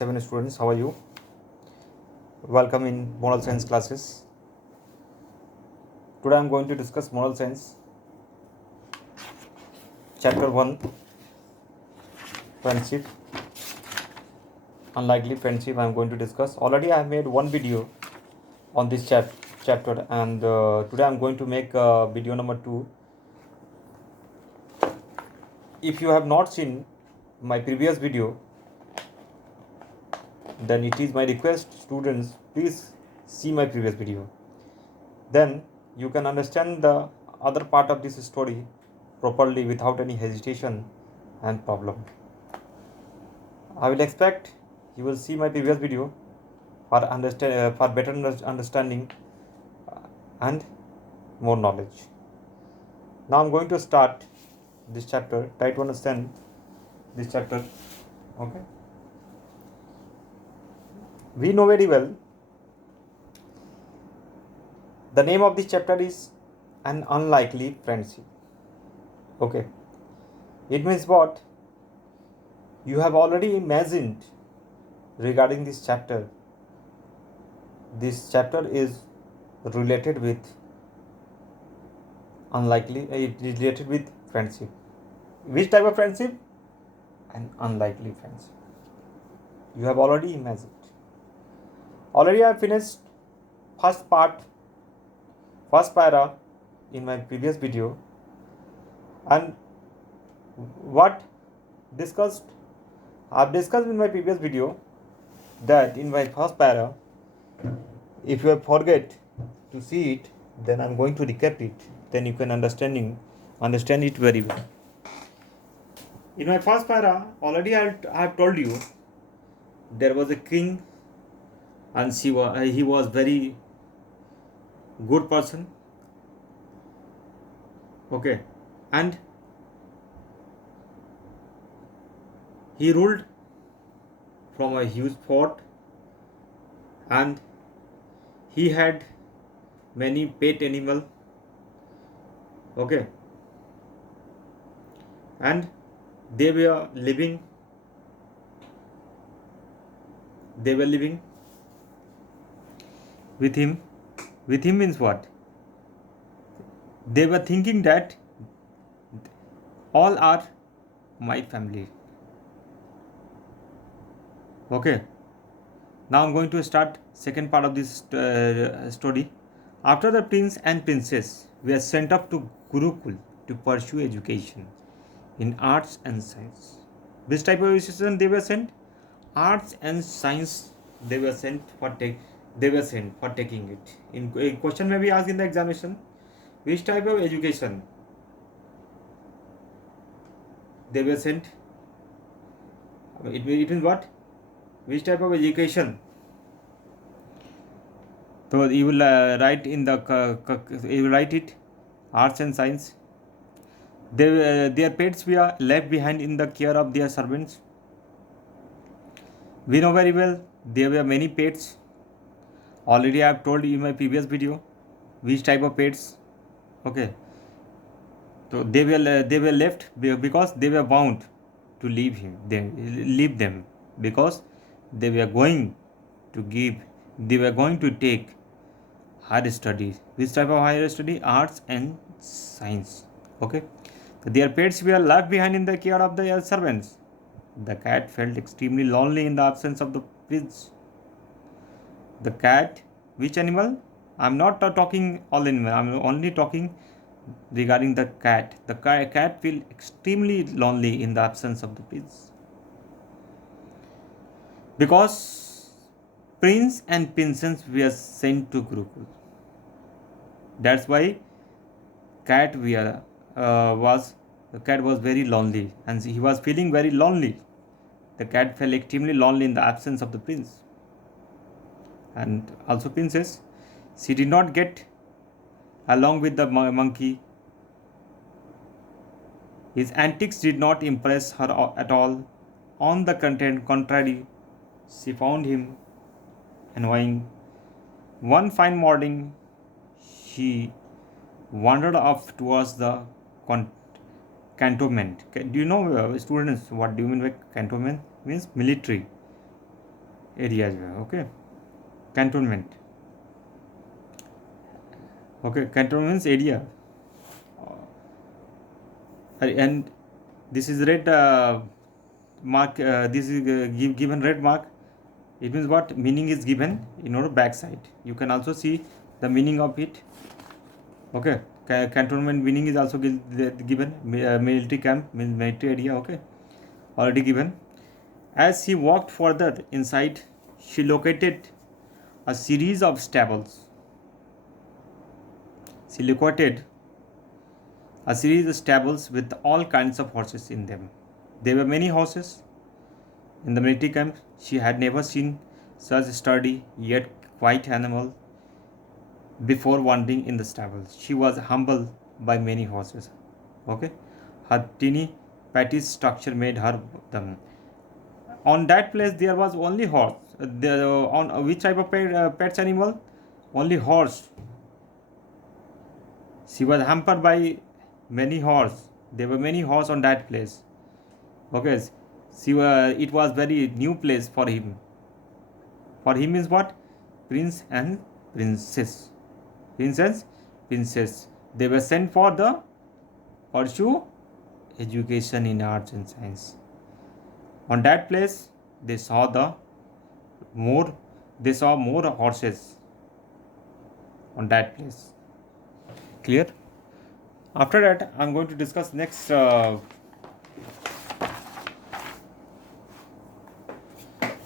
7 students, how are you? Welcome in moral science classes. Today I am going to discuss moral science, chapter 1, friendship, unlikely friendship. I am going to discuss. Already I have made one video on this chapter, and today I am going to make video number 2. If you have not seen my previous video, then it is my request, students, please see my previous video. Then you can understand the other part of this story properly without any hesitation and problem. I will expect you will see my previous video for better understanding and more knowledge. Now I'm going to start this chapter. Try to understand this chapter. Okay. We know very well the name of this chapter is an unlikely friendship. Okay. It means what? You have already imagined regarding this chapter. This chapter is related with related with friendship. Which type of friendship? An unlikely friendship. You have already imagined. Already I have finished first para in my previous video, and what discussed I have discussed in my previous video that in my first para, if you have forget to see it, then I am going to recap it, then you can understand it very well. In my first para, already I have told you there was a king, and he was very good person. Okay. And he ruled from a huge fort, and he had many pet animal. Okay. And they were living with him. With him means what? They were thinking that all are my family. Okay. Now I'm going to start second part of this story. After the prince and princess were sent up to Gurukul to pursue education in arts and science. Which type of education they were sent? Arts and science they were sent for taking it. In a question may be asked in the examination, which type of education they were sent? It means what? Which type of education? So you will write in the you will write it, arts and science. Their pets were left behind in the care of their servants. We know very well there were many pets. Already I have told you in my previous video which type of pets. Okay. So they were left because they were bound to leave them, because they were going to take higher studies. Which type of higher study? Arts and science. Okay. So their pets were left behind in the care of their servants. The cat felt extremely lonely in the absence of the prince. The cat, which animal? I'm not talking all animal. I'm only talking regarding the cat. The cat feel extremely lonely in the absence of the prince, because prince and princess were sent to Gurukul. That's why the cat was very lonely, and he was feeling very lonely. The cat felt extremely lonely in the absence of the prince. And also princess, she did not get along with the monkey. His antics did not impress her at all. On the contrary, she found him annoying. One fine morning, she wandered off towards the cantonment. Do you know, students, what do you mean by cantonment? Means military. area जो है, okay, cantonment, okay, cantonment means area, and this is red mark, this is given red mark. It means what meaning is given in our back side. You can also see the meaning of it. Okay, cantonment meaning is also given. Military camp means military area. Okay, already given. As she walked further inside, she located a series of stables. She located a series of stables with all kinds of horses in them. There were many horses in the military camp. She had never seen such sturdy yet quiet animal before wandering in the stables. She was humbled by many horses. Okay, her teeny petty structure made her them. On that place, there was only horse. On which type of pets animal? Only horse. She was hampered by many horse. There were many horse on that place. Okay, it was very new place for him. For him is what? Prince and princess. Princess, princess. They were sent for the pursue education in arts and science. On that place, they saw more. They saw more horses on that place. Clear? After that, I'm going to discuss next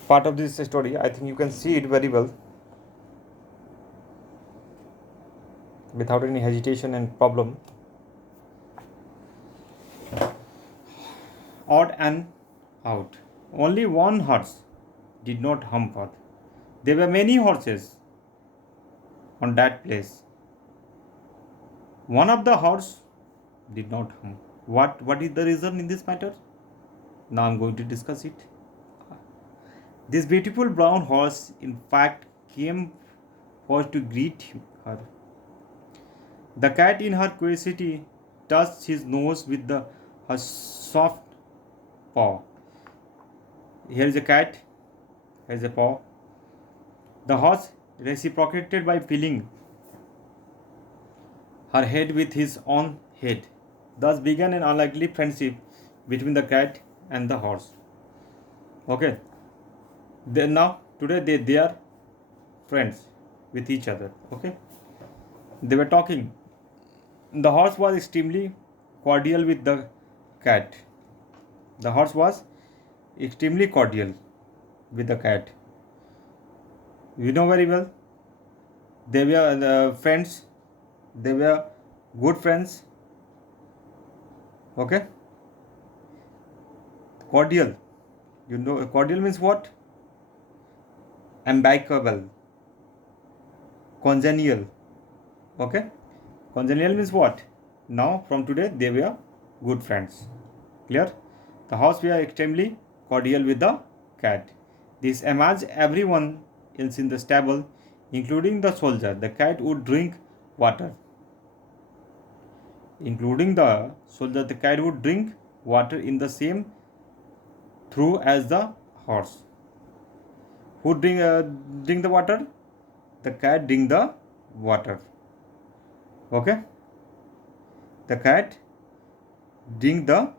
part of this story. I think you can see it very well without any hesitation and problem. Odd and out. Only one horse did not hamper. There were many horses on that place. One of the horse did not hum. What is the reason in this matter? Now I'm going to discuss it. This beautiful brown horse, in fact, came first to greet her. The cat, in her curiosity, touched his nose with her soft paw. Here is a cat, here is a paw. The horse reciprocated by feeling her head with his own head. Thus began an unlikely friendship between the cat and the horse. Okay. Then now today they are friends with each other. Okay. They were talking. The horse was extremely cordial with the cat. The horse was extremely cordial with the cat. You know very well. They were friends. They were good friends. Okay. Cordial. You know, cordial means what? Amicable. Congenial. Okay. Congenial means what? Now from today they were good friends. Clear? The horse were extremely cordial with the cat. This amazed everyone else in the stable, including the soldier. The cat would drink water. Including the soldier, the cat would drink water in the same through as the horse. Who drink the water? The cat drink the water. Okay? The cat drink the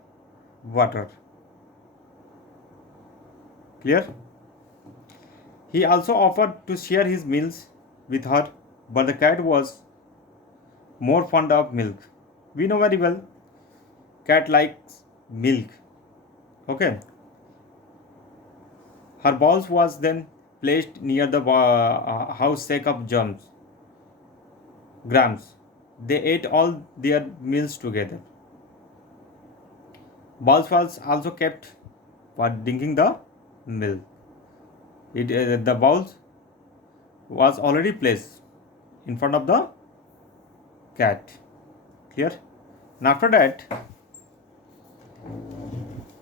water. Clear? He also offered to share his meals with her, but the cat was more fond of milk. We know very well, cat likes milk. Okay. Her balls was then placed near the house sack of grams. They ate all their meals together. Balls was also kept for drinking the milk. The balls was already placed in front of the cat. Clear? And after that,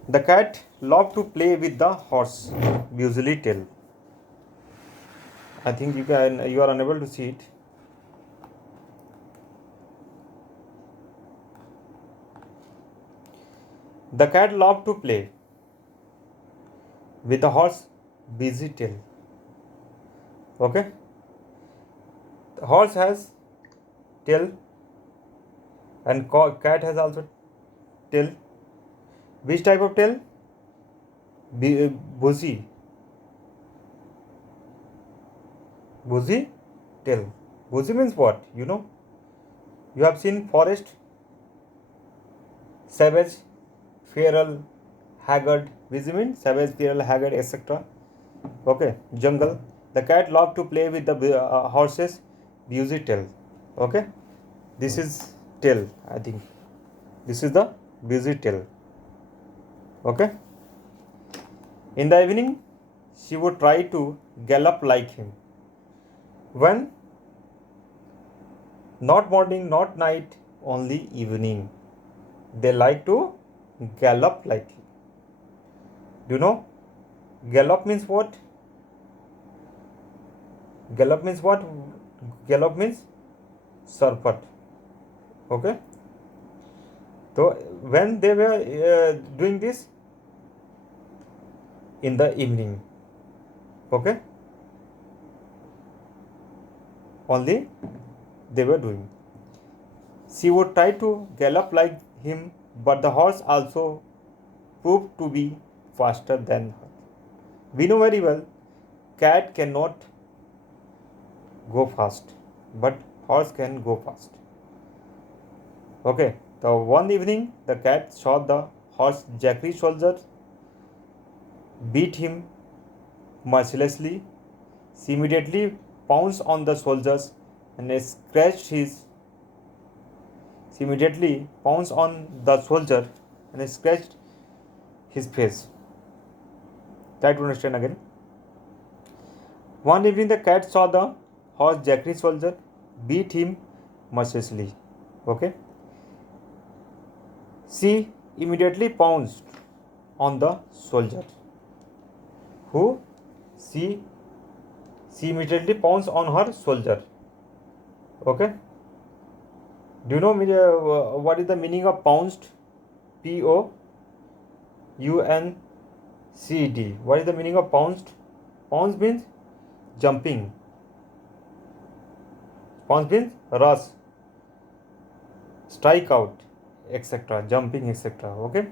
the cat loved to play with the horse, usually tail. I think you are unable to see it. The cat loved to play with the horse busy tail. Okay. The horse has tail and cat has also tail. Which type of tail? Bushy. Bushy tail. Bushy means what? You have seen forest, savage, feral, haggard. Busy means savage, feral, haggard, etc. Okay. Jungle. The cat loved to play with the horses. Bushy tail. Okay. This is tail. I think this is the busy tail. Okay. In the evening, she would try to gallop like him. When? Not morning, not night, only evening. They like to gallop like him. Do you know? Gallop means what? Gallop means what? Gallop means serpent. Okay. So when they were doing this in the evening. Okay. Only they were doing. She would try to gallop like him, but the horse also proved to be faster than her. We know very well, cat cannot go fast, but horse can go fast. Okay, so one evening the cat saw the horse Jackery soldier beat him mercilessly. She immediately pounced on the soldiers and scratched his. She immediately pounced on the soldier and scratched his face. Try to understand again. One evening the cat saw the horse Jackery soldier beat him mercilessly. Okay. She immediately pounced on the soldier. Who? She immediately pounced on her soldier. Okay. Do you know what is the meaning of pounced? Pounced. What is the meaning of pounced? Pounce means jumping. Pounce means rush, strike out, etc. Jumping, etc. Okay.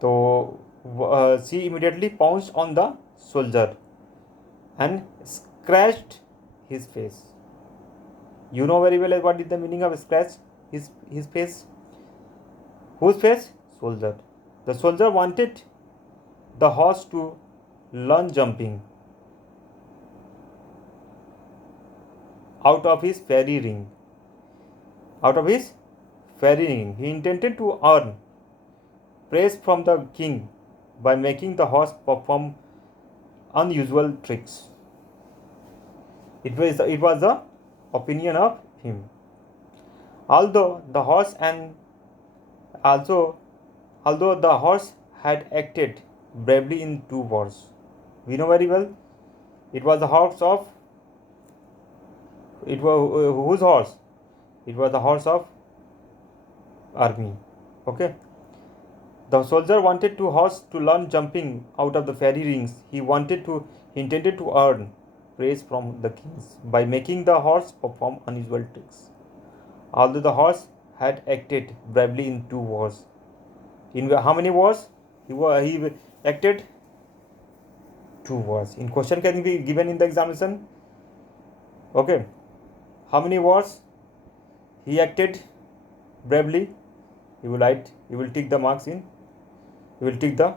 So she immediately pounced on the soldier and scratched his face. You know very well what is the meaning of scratch his face. Whose face? Soldier. The soldier wanted the horse to learn jumping out of his fairy ring. Out of his fairy ring. He intended to earn praise from the king by making the horse perform unusual tricks. It was the opinion of him. Although the horse had acted bravely in 2 wars, we know very well it was the horse of whose horse? It was the horse of army. Okay. The soldier wanted to horse to learn jumping out of the fairy rings. He intended to earn praise from the kings by making the horse perform unusual tricks. Although the horse had acted bravely in 2 wars. In how many wars? He acted 2 wars. In question can be given in the examination. Okay. How many wars he acted bravely? You will take the marks in. You will take the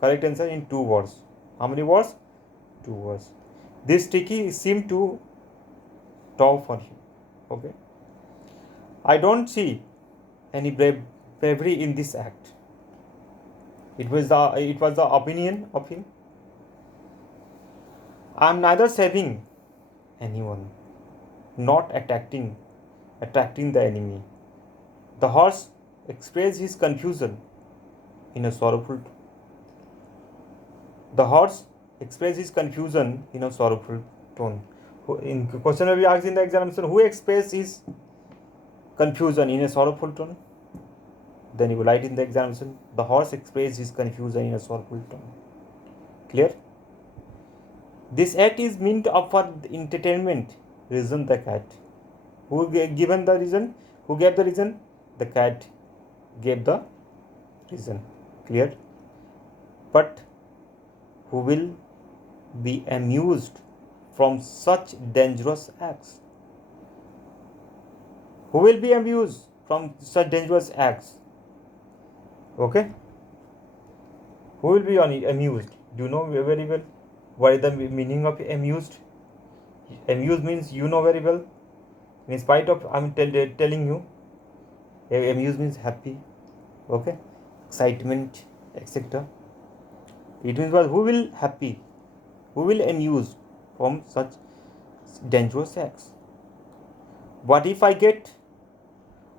correct answer in 2 wars. How many wars? 2 wars. This tricky seemed to tough for him. Okay. I don't see any bravery in this act. It was the opinion of him. I am neither saving anyone, not attracting the enemy. The horse expressed his confusion in a sorrowful tone. The horse expressed his confusion in a sorrowful tone. In question will be asked in the examination, who expressed his confusion in a sorrowful tone? Then you will write in the examination, the horse expressed his confusion in a sorrowful tone. Clear? This act is meant up for entertainment reason. The cat. Who given the reason? Who gave the reason? The cat gave the reason. Clear? But who will be amused from such dangerous acts? Who will be amused from such dangerous acts? Okay? Who will be amused? Do you know very well what is the meaning of amused? Amused means you know very well. In spite of I'm telling you, amused means happy. Okay? Excitement, etc. It means who will happy? Who will amuse from such dangerous acts? What if I get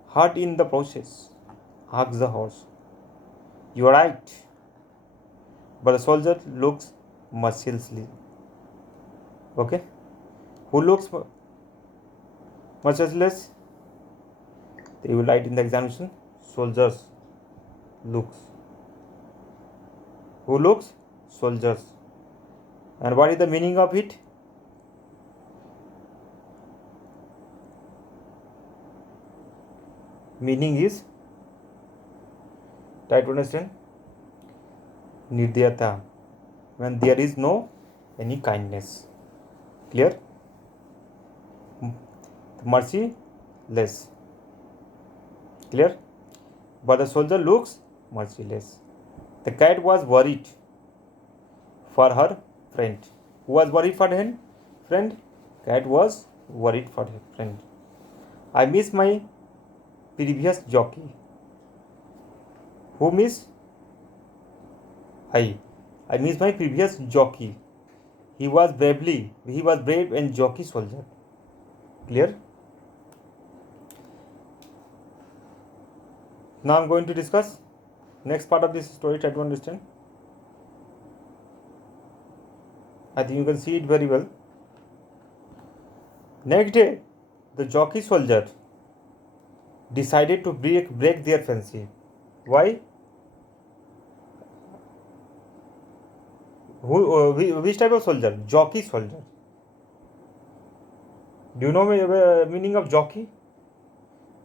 hurt in the process? Asks the horse. You are right. But the soldier looks mercilessly. Okay? Who looks merciless? They will write in the examination. Soldiers looks. Who looks? Soldiers. And what is the meaning of it? Meaning is, try to understand. Nirdayata, when there is no any kindness. Clear? Merciless. Clear? But the soldier looks merciless. The cat was worried for her friend. Who was worried for her friend? Cat was worried for her friend. I miss my previous jockey. Who miss? I miss my previous jockey. He was brave and jockey soldier. Clear? Now I'm going to discuss next part of this story. Try to understand. I think you can see it very well. Next day, the jockey soldier decided to break their fancy. Why? Which type of soldier? Jockey soldier. Do you know the meaning of jockey?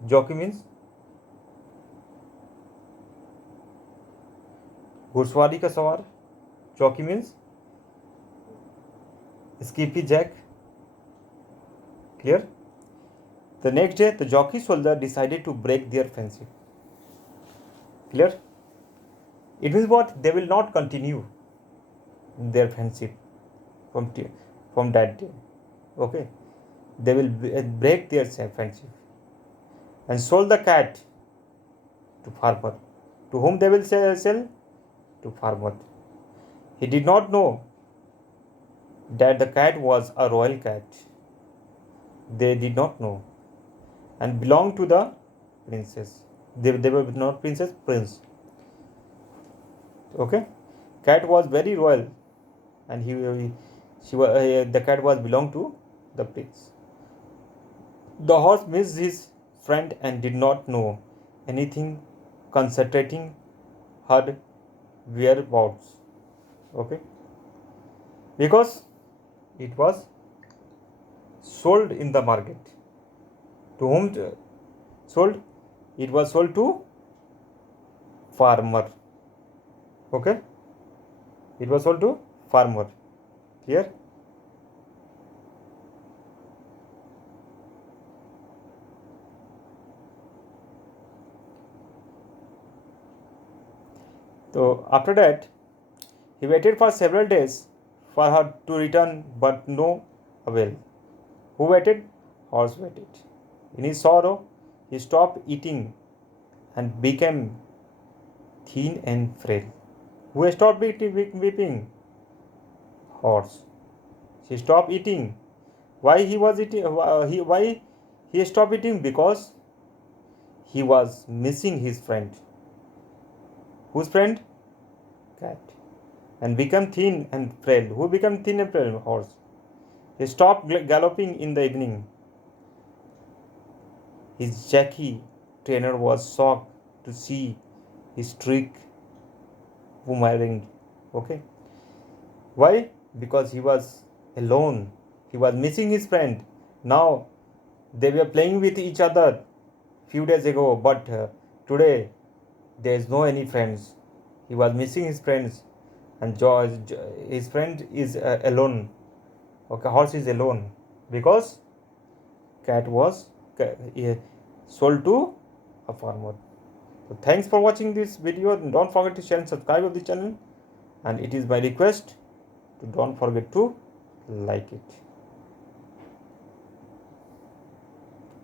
Jockey means घुड़सवारी का सवार. Jockey means skippy jack. Clear? The next day, the jockey soldier decided to break their fancy. Clear? It means what? They will not continue their friendship from that day. Okay? They will break their friendship and sold the cat to farmer. To whom they will sell? To farmer. He did not know that the cat was a royal cat. They did not know and belonged to the princess. They were not princess, prince. Okay? Cat was very royal and the cat was belonged to the prince. The horse missed his friend and did not know anything concentrating her whereabouts. Okay? Because it was sold in the market. To whom sold? It was sold to farmer. Okay? It was sold to farmer. Clear? So after that, he waited for several days for her to return, but no avail. Who waited? Horse waited. In his sorrow, he stopped eating and became thin and frail. Who stopped weeping? Horse. She stopped eating. Why he was eating? Why he stopped eating? Because he was missing his friend. Whose friend? Cat. And become thin and frail. Who become thin and frail? Horse. He stopped galloping in the evening. His jockey trainer was shocked to see his trick boomerang. Okay. Why? Because he was alone. He was missing his friend. Now they were playing with each other few days ago, but today there is no any friends. He was missing his friends, and his friend is alone. Okay, horse is alone because cat was sold to a farmer. So thanks for watching this video. Don't forget to share and subscribe of the channel, and it is my request to don't forget to like it.